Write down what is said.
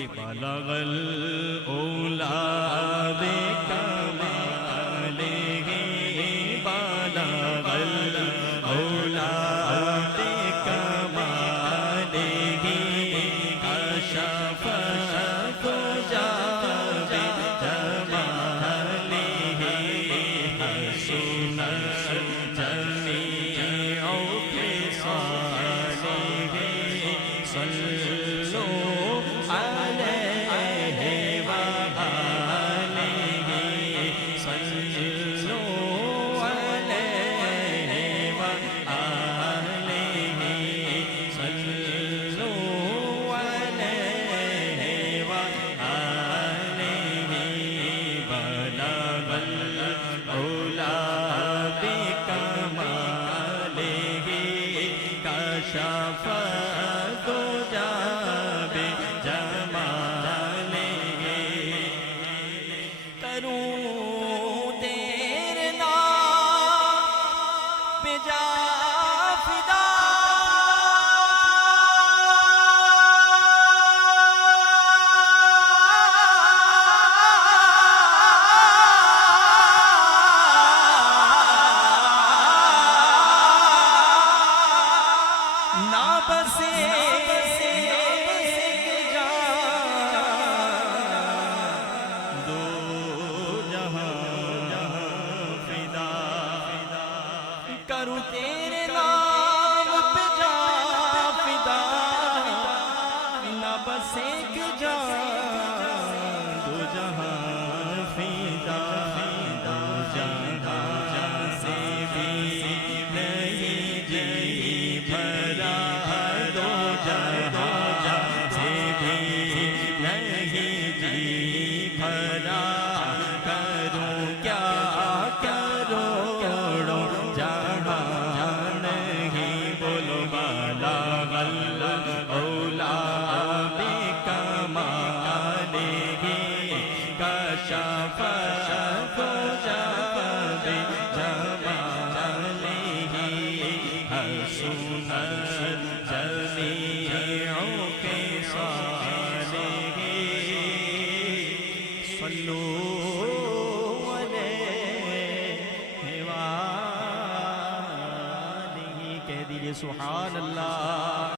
بلغ الأولى بكماله بلغ الأولى بكماله كشف الدجى بجماله حسن جميع خصاله صلوا عليه وآله صلوا عليه وآله صلوا عليه وآله بلغ العلا بكماله كشف الدجى بجماله کروں تیرے نام پہ جا فدا نہ بسے دو جہاں فدا کروں تیرے نام پہ جا فدا نہ بس ایک جان دو جہاں فدا دو جہاں سے بھی نہیں جی بھرا دو جہاں سے بھی نہیں جی بھرا کروں کیا کروڑوں جہاں نہیں بولو بلغ العلا بکماله کشف الدجى بجماله حسن جميع خصاله صلوا عليه وآله کہہ دیجئے سبحان اللہ